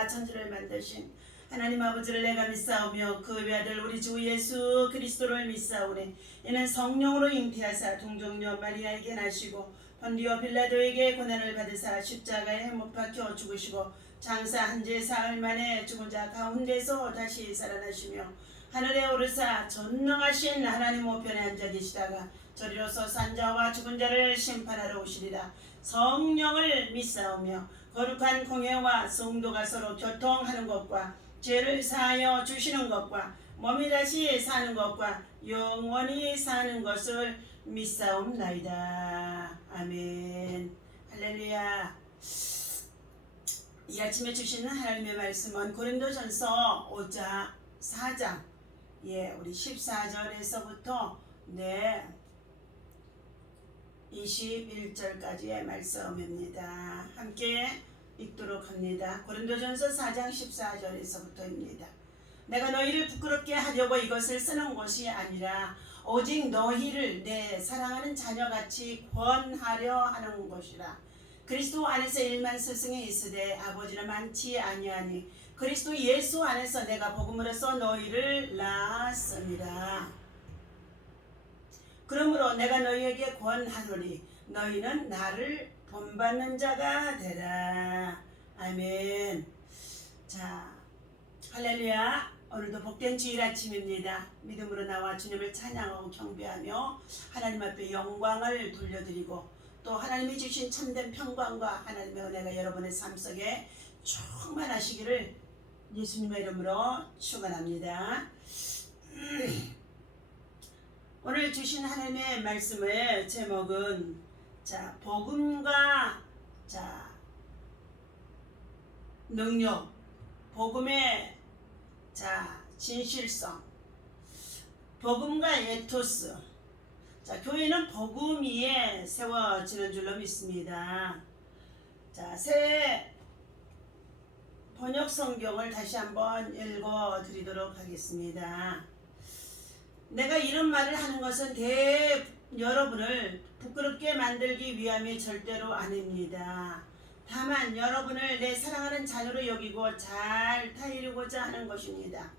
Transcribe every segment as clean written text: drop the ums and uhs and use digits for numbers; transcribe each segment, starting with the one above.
천하와 천지를 만드신 하나님 아버지를 내가 믿사오며 그 외아들 우리 주 예수 그리스도를 믿사오니 이는 성령으로 잉태하사 동정녀 마리아에게 나시고 본디오 빌라도에게 고난을 받으사 십자가에 못 박혀 죽으시고 장사한 지 사흘 만에 죽은 자 가운데서 다시 살아나시며 하늘에 오르사 전능하신 하나님 우편에 앉아 계시다가 저리로서 산 자와 죽은 자를 심판하러 오시리라. 성령을 믿사오며 거룩한 공회와 성도가 서로 교통하는 것과 죄를 사하여 주시는 것과 몸이 다시 사는 것과 영원히 사는 것을 믿사옵나이다. 아멘. 할렐루야. 이 아침에 주시는 하나님의 말씀은 고린도전서 4장 우리 14절에서부터 21절까지의 말씀입니다. 함께 읽도록 합니다. 고린도전서 4장 14절에서부터입니다. 내가 너희를 부끄럽게 하려고 이것을 쓰는 것이 아니라 오직 너희를 내 사랑하는 자녀같이 권하려 하는 것이라. 그리스도 안에서 일만 스승이 있으되 아버지는 많지 아니하니 그리스도 예수 안에서 내가 복음으로써 너희를 낳았습니다. 그러므로 내가 너희에게 권하노니 너희는 나를 본받는 자가 되라. 아멘. 자, 할렐루야. 오늘도 복된 주일 아침입니다. 믿음으로 나와 주님을 찬양하고 경배하며 하나님 앞에 영광을 돌려드리고 또 하나님이 주신 참된 평강과 하나님의 은혜가 여러분의 삶 속에 충만하시기를 예수님의 이름으로 축원합니다. 오늘 주신 하나님의 말씀의 제목은 복음과 능력, 복음의 진실성, 복음과 에토스. 교회는 복음 위에 세워지는 줄로 믿습니다. 새 번역 성경을 다시 한번 읽어 드리도록 하겠습니다. 내가 이런 말을 하는 것은 여러분을 부끄럽게 만들기 위함이 절대로 아닙니다. 다만 여러분을 내 사랑하는 자녀로 여기고 잘 타이르고자 하는 것입니다.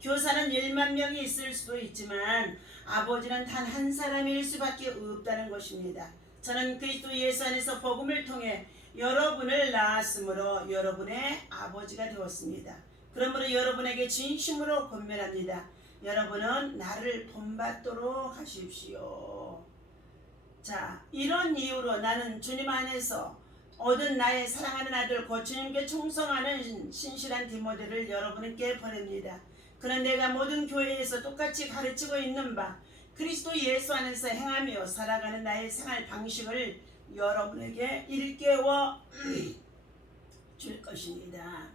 교사는 1만 명이 있을 수도 있지만 아버지는 단 한 사람일 수밖에 없다는 것입니다. 저는 그리스도 예수 안에서 복음을 통해 여러분을 낳았으므로 여러분의 아버지가 되었습니다. 그러므로 여러분에게 진심으로 권면합니다. 여러분은 나를 본받도록 하십시오. 이런 이유로 나는 주님 안에서 얻은 나의 사랑하는 아들 곧 주님께 충성하는 신실한 디모데를 여러분께 보냅니다. 그는 내가 모든 교회에서 똑같이 가르치고 있는 바 그리스도 예수 안에서 행하며 살아가는 나의 생활 방식을 여러분에게 일깨워 줄 것입니다.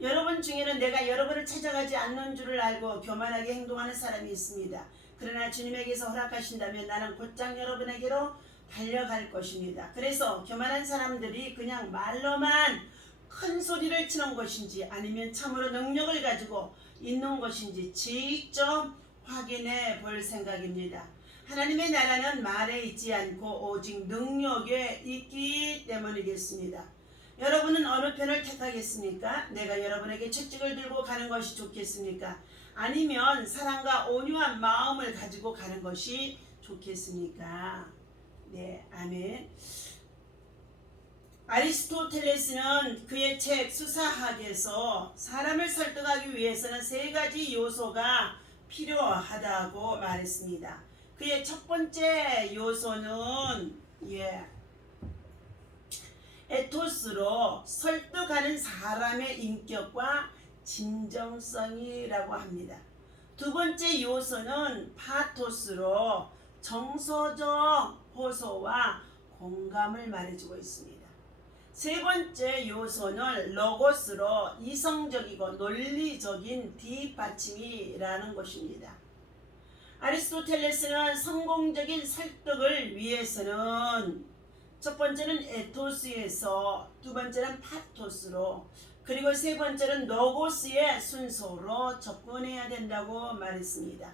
여러분 중에는 내가 여러분을 찾아가지 않는 줄을 알고 교만하게 행동하는 사람이 있습니다. 그러나 주님에게서 허락하신다면 나는 곧장 여러분에게로 달려갈 것입니다. 그래서 교만한 사람들이 그냥 말로만 큰 소리를 치는 것인지 아니면 참으로 능력을 가지고 있는 것인지 직접 확인해 볼 생각입니다. 하나님의 나라는 말에 있지 않고 오직 능력에 있기 때문이겠습니다. 여러분은 어느 편을 택하겠습니까? 내가 여러분에게 채찍을 들고 가는 것이 좋겠습니까? 아니면 사랑과 온유한 마음을 가지고 가는 것이 좋겠습니까? 아멘. 아리스토텔레스는 그의 책 수사학에서 사람을 설득하기 위해서는 3가지 요소가 필요하다고 말했습니다. 그의 첫 번째 요소는 에토스로 설득하는 사람의 인격과 진정성이라고 합니다. 두 번째 요소는 파토스로 정서적 호소와 공감을 말해주고 있습니다. 세 번째 요소는 로고스로 이성적이고 논리적인 뒷받침이라는 것입니다. 아리스토텔레스는 성공적인 설득을 위해서는 첫 번째는 에토스에서, 두 번째는 파토스로, 그리고 세 번째는 로고스의 순서로 접근해야 된다고 말했습니다.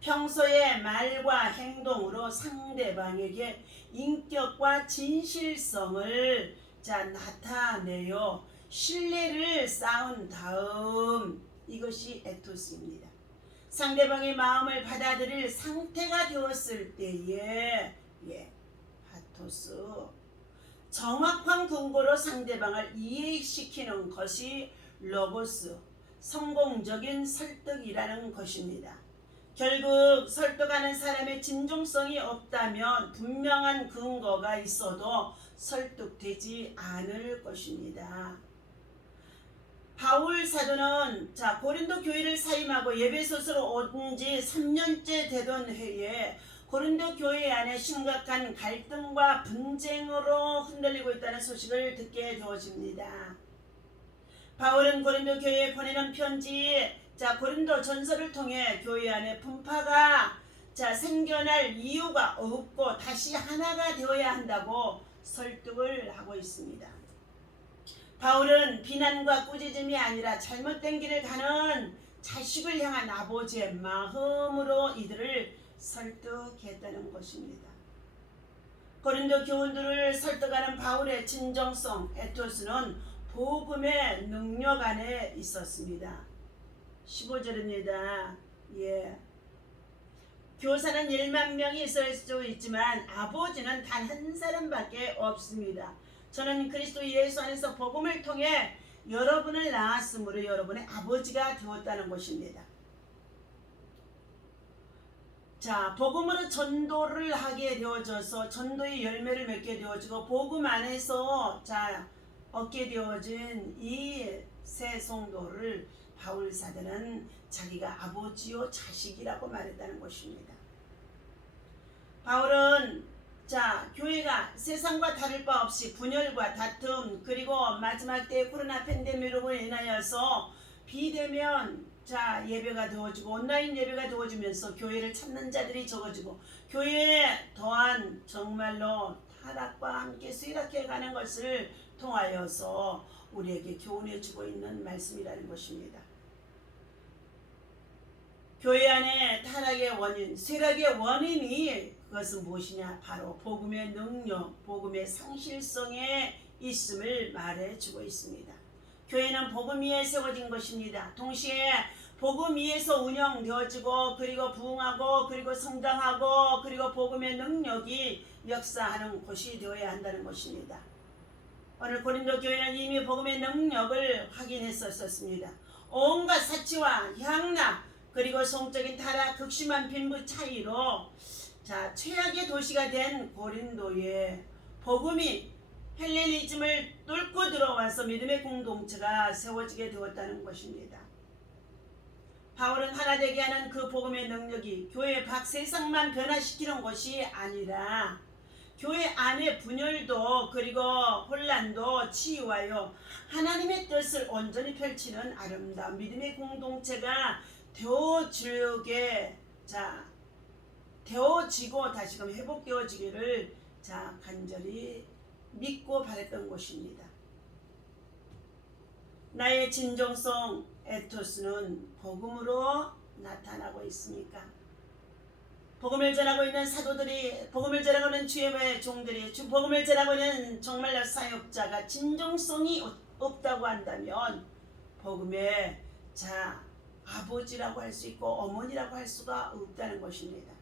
평소의 말과 행동으로 상대방에게 인격과 진실성을 나타내요 신뢰를 쌓은 다음 이것이 에토스입니다. 상대방의 마음을 받아들일 상태가 되었을 때에 파토스, 정확한 근거로 상대방을 이해시키는 것이 로고스, 성공적인 설득이라는 것입니다. 결국 설득하는 사람의 진정성이 없다면 분명한 근거가 있어도 설득되지 않을 것입니다. 바울 사도는 고린도 교회를 사임하고 예배소서로 온 지 3년째 되던 해에 고린도 교회 안에 심각한 갈등과 분쟁으로 흔들리고 있다는 소식을 듣게 되어집니다. 바울은 고린도 교회에 보내는 편지 고린도 전서를 통해 교회 안에 분파가 생겨날 이유가 없고 다시 하나가 되어야 한다고 설득을 하고 있습니다. 바울은 비난과 꾸짖음이 아니라 잘못된 길을 가는 자식을 향한 아버지의 마음으로 이들을 설득했다는 것입니다. 고린도 교인들을 설득하는 바울의 진정성, 에토스는 복음의 능력 안에 있었습니다. 15절입니다. 교사는 1만 명이 있을 수 있지만 아버지는 단 한 사람밖에 없습니다. 저는 그리스도 예수 안에서 복음을 통해 여러분을 낳았으므로 여러분의 아버지가 되었다는 것입니다. 복음으로 전도를 하게 되어져서 전도의 열매를 맺게 되어지고 복음 안에서 얻게 되어진 이 새 성도를 바울 사도는 자기가 아버지요 자식이라고 말했다는 것입니다. 바울은 교회가 세상과 다를 바 없이 분열과 다툼 그리고 마지막 때의 코로나 팬데믹으로 인하여서 비대면 예배가 되어지고 온라인 예배가 되어지면서 교회를 찾는 자들이 적어지고 교회 또한 정말로 타락과 함께 쇠락해 가는 것을 통하여서 우리에게 교훈해 주고 있는 말씀이라는 것입니다. 교회 안에 타락의 원인, 쇠락의 원인이 그것은 무엇이냐? 바로 복음의 능력, 복음의 상실성에 있음을 말해주고 있습니다. 교회는 복음 위에 세워진 것입니다. 동시에 복음 위에서 운영되어지고 그리고 부흥하고 그리고 성장하고 그리고 복음의 능력이 역사하는 곳이 되어야 한다는 것입니다. 오늘 고린도 교회는 이미 복음의 능력을 확인했었습니다. 온갖 사치와 향락 그리고 성적인 타락, 극심한 빈부 차이로 최악의 도시가 된 고린도에 복음이 헬레니즘을 뚫고 들어와서 믿음의 공동체가 세워지게 되었다는 것입니다. 바울은 하나 되게 하는 그 복음의 능력이 교회 밖 세상만 변화시키는 것이 아니라 교회 안의 분열도 그리고 혼란도 치유하여 하나님의 뜻을 온전히 펼치는 아름다운 믿음의 공동체가 되어지고 다시금 회복되어지기를 간절히 믿고 바랬던 것입니다. 나의 진정성 에토스는 복음으로 나타나고 있습니까? 복음을 전하고 있는 사도들이, 복음을 전하고 있는 주의 종들이, 복음을 전하고 있는 정말로 사역자가 진정성이 없다고 한다면 복음의 아버지라고 할 수 있고 어머니라고 할 수가 없다는 것입니다.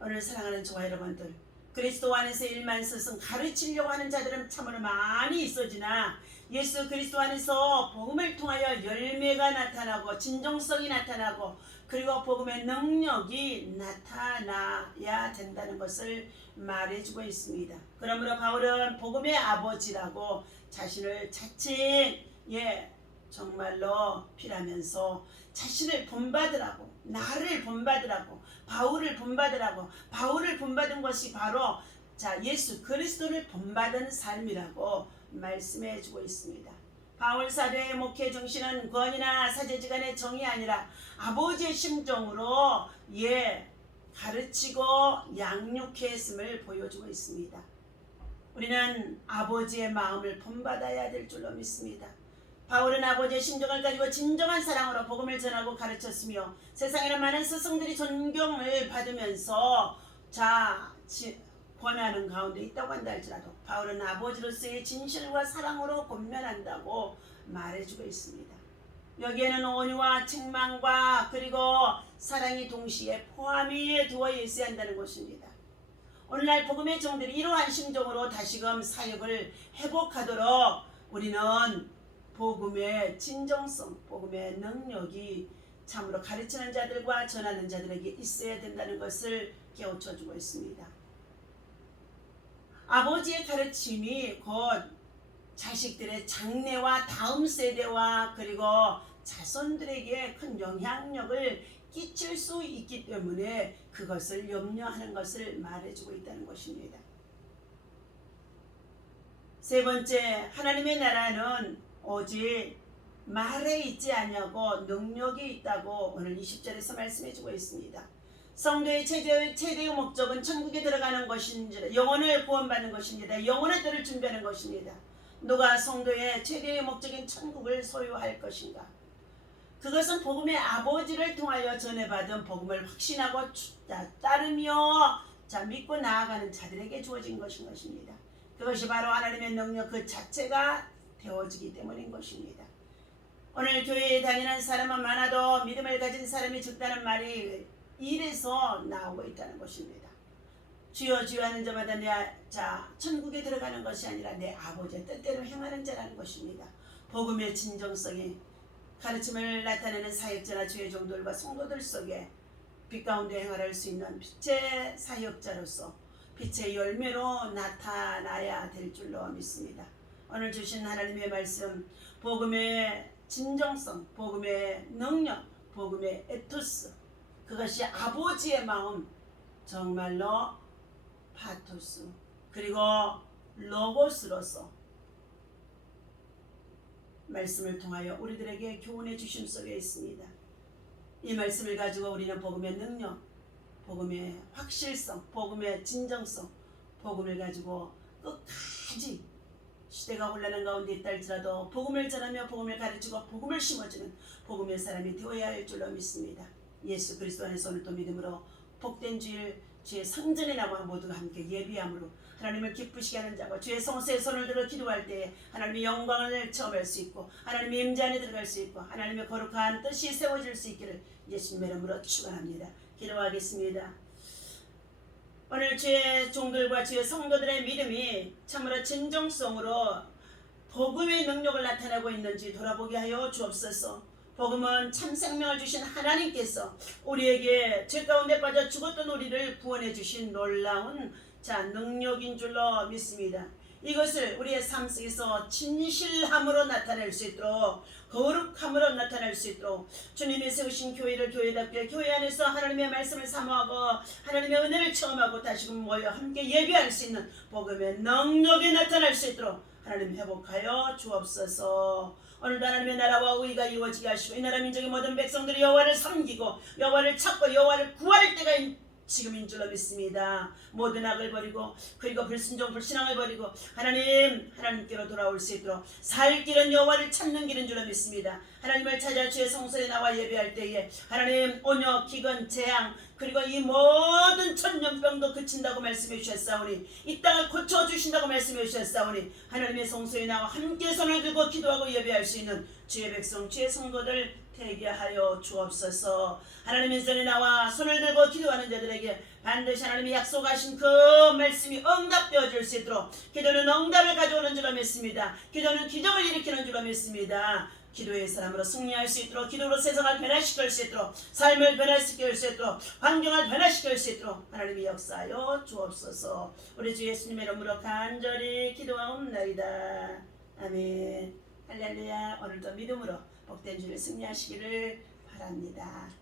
오늘 사랑하는 저와 여러분들, 그리스도 안에서 일만 스승 가르치려고 하는 자들은 참으로 많이 있어지나 예수 그리스도 안에서 복음을 통하여 열매가 나타나고 진정성이 나타나고 그리고 복음의 능력이 나타나야 된다는 것을 말해주고 있습니다. 그러므로 바울은 복음의 아버지라고 자신을 자칭 정말로 필하면서 자신을 본받으라고, 나를 본받으라고, 바울을 본받으라고, 바울을 본받은 것이 바로 예수 그리스도를 본받은 삶이라고 말씀해 주고 있습니다. 바울 사도의 목회 정신은 권위나 사제지간의 정이 아니라 아버지의 심정으로 가르치고 양육했음을 보여주고 있습니다. 우리는 아버지의 마음을 본받아야 될 줄로 믿습니다. 바울은 아버지의 심정을 가지고 진정한 사랑으로 복음을 전하고 가르쳤으며 세상에는 많은 스승들이 존경을 받으면서 권하는 가운데 있다고 한다 할지라도 바울은 아버지로서의 진실과 사랑으로 권면한다고 말해주고 있습니다. 여기에는 온유와 책망과 그리고 사랑이 동시에 포함이 되어 있어야 한다는 것입니다. 오늘날 복음의 종들이 이러한 심정으로 다시금 사역을 회복하도록 우리는 복음의 진정성, 복음의 능력이 참으로 가르치는 자들과 전하는 자들에게 있어야 된다는 것을 깨우쳐주고 있습니다. 아버지의 가르침이 곧 자식들의 장래와 다음 세대와 그리고 자손들에게 큰 영향력을 끼칠 수 있기 때문에 그것을 염려하는 것을 말해주고 있다는 것입니다. 세 번째, 하나님의 나라는 오직 말에 있지 않냐고 능력이 있다고 오늘 20절에서 말씀해주고 있습니다. 성도의 최대의 목적은 천국에 들어가는 것인지 영혼을 구원받는 것입니다. 영혼의 때를 준비하는 것입니다. 누가 성도의 최대의 목적인 천국을 소유할 것인가? 그것은 복음의 아버지를 통하여 전해받은 복음을 확신하고 따르며 믿고 나아가는 자들에게 주어진 것입니다. 그것이 바로 하나님의 능력 그 자체가 되어지기 때문인 것입니다. 오늘 교회에 다니는 사람은 많아도 믿음을 가진 사람이 적다는 말이 이래서 나오고 있다는 것입니다. 주여 주여 하는 자마다 천국에 들어가는 것이 아니라 내 아버지의 뜻대로 행하는 자라는 것입니다. 복음의 진정성이 가르침을 나타내는 사역자나 주의 종들과 성도들 속에 빛 가운데 행할 수 있는 빛의 사역자로서 빛의 열매로 나타나야 될 줄로 믿습니다. 오늘 주신 하나님의 말씀, 복음의 진정성, 복음의 능력, 복음의 에토스, 그것이 아버지의 마음, 정말로 파토스, 그리고 로고스로서 말씀을 통하여 우리들에게 교훈해 주심 속에 있습니다. 이 말씀을 가지고 우리는 복음의 능력, 복음의 확실성, 복음의 진정성, 복음을 가지고 끝까지 시대가 혼란한 가운데 있다 할지라도 복음을 전하며 복음을 가르치고 복음을 심어주는 복음의 사람이 되어야 할 줄로 믿습니다. 예수 그리스도 안에서 오늘도 믿음으로 복된 주일 주의 성전에 나와 모두가 함께 예비함으로 하나님을 기쁘시게 하는 자고 주의 성소에 손을 들어 기도할 때에 하나님의 영광을 체험할 수 있고 하나님의 임재 안에 들어갈 수 있고 하나님의 거룩한 뜻이 세워질 수 있기를 예수님의 이름으로 축원합니다. 기도하겠습니다. 오늘 주의 종들과 주의 성도들의 믿음이 참으로 진정성으로 복음의 능력을 나타내고 있는지 돌아보게 하여 주옵소서. 복음은 참 생명을 주신 하나님께서 우리에게 죄 가운데 빠져 죽었던 우리를 구원해 주신 놀라운 능력인 줄로 믿습니다. 이것을 우리의 삶 속에서 진실함으로 나타낼 수 있도록 거룩함으로 나타낼 수 있도록 주님이 세우신 교회를 교회답게 교회 안에서 하나님의 말씀을 사모하고 하나님의 은혜를 체험하고 다시금 모여 함께 예배할 수 있는 복음의 능력이 나타날 수 있도록 하나님 회복하여 주옵소서. 오늘도 하나님의 나라와 의가 이루어지게 하시고 이 나라 민족의 모든 백성들이 여호와를 섬기고 여호와를 찾고 여호와를 구할 때가 지금인 줄로 믿습니다. 모든 악을 버리고 그리고 불순종 불신앙을 버리고 하나님께로 돌아올 수 있도록 살 길은 여호와를 찾는 길인 줄로 믿습니다. 하나님을 찾아 주의 성소에 나와 예배할 때에 하나님 온역 기근 재앙 그리고 이 모든 천년병도 그친다고 말씀해 주셨사오니 이 땅을 고쳐주신다고 말씀해 주셨사오니 하나님의 성소에 나와 함께 손을 들고 기도하고 예배할 수 있는 주의 백성 주의 성도들 되게 하여 주옵소서. 하나님의 전에 나와 손을 들고 기도하는 자들에게 반드시 하나님이 약속하신 그 말씀이 응답되어질 수 있도록 기도는 응답을 가져오는 줄로 믿습니다. 기도는 기적을 일으키는 줄로 믿습니다. 기도의 사람으로 승리할 수 있도록 기도로 세상을 변화시킬 수 있도록 삶을 변화시킬 수 있도록 환경을 변화시킬 수 있도록 하나님이 역사하여 주옵소서. 우리 주 예수님의 이름으로 간절히 기도하옵나이다. 아멘. 할렐루야. 오늘도 믿음으로 복된 주를 승리하시기를 바랍니다.